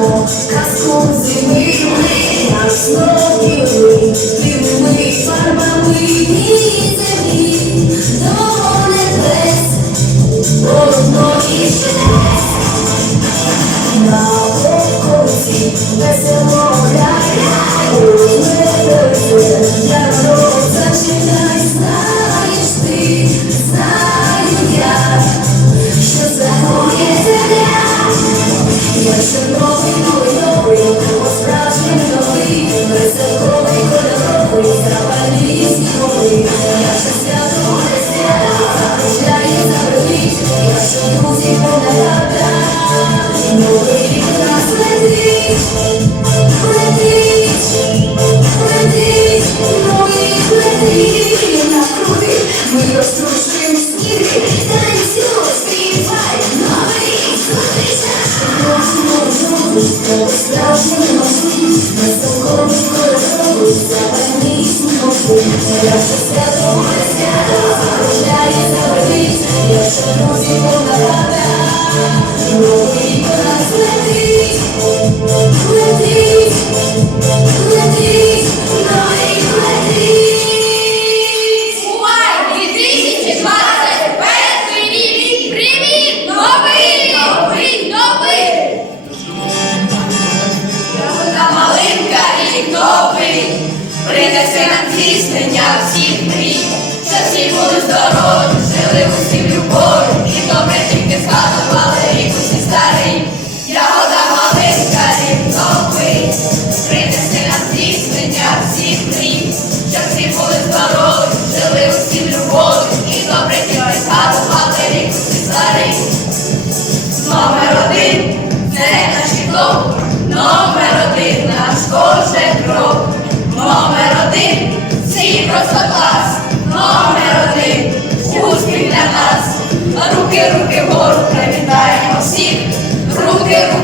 Віримо, казку зими, наш сноки, дивний фарбами і землі, Бувай! Принесе нам здійснення всіх мрій, що всі були здорові, жили усім любові, і добре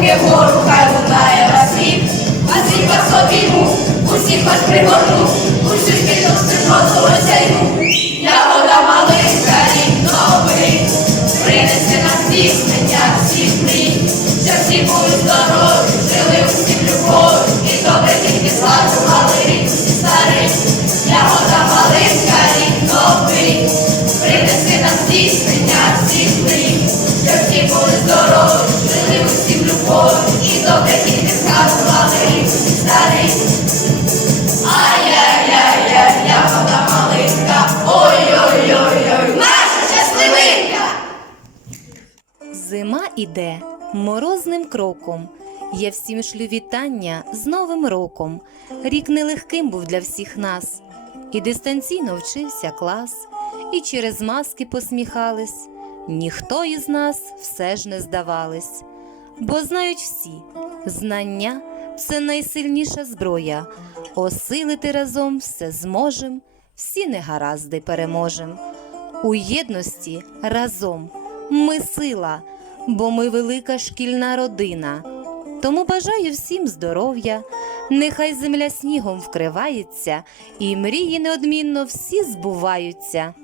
руки вгору, хай лунає вас світ, а світ вас обійму, усіх вас пригорну, усю спільну спільноту Я вода малинка, рік новий, принесе нас всіх Зима іде морозним кроком. Я всім шлю вітання з Новим роком. Рік нелегким був для всіх нас. І дистанційно вчився клас, і через маски посміхались. Ніхто із нас все ж не здавались. Бо знають всі, знання це найсильніша зброя. Осилити разом все зможем, всі негаразди переможем. У єдності разом ми сила, бо ми велика шкільна родина. Тому бажаю всім здоров'я, нехай земля снігом вкривається, і мрії неодмінно всі збуваються.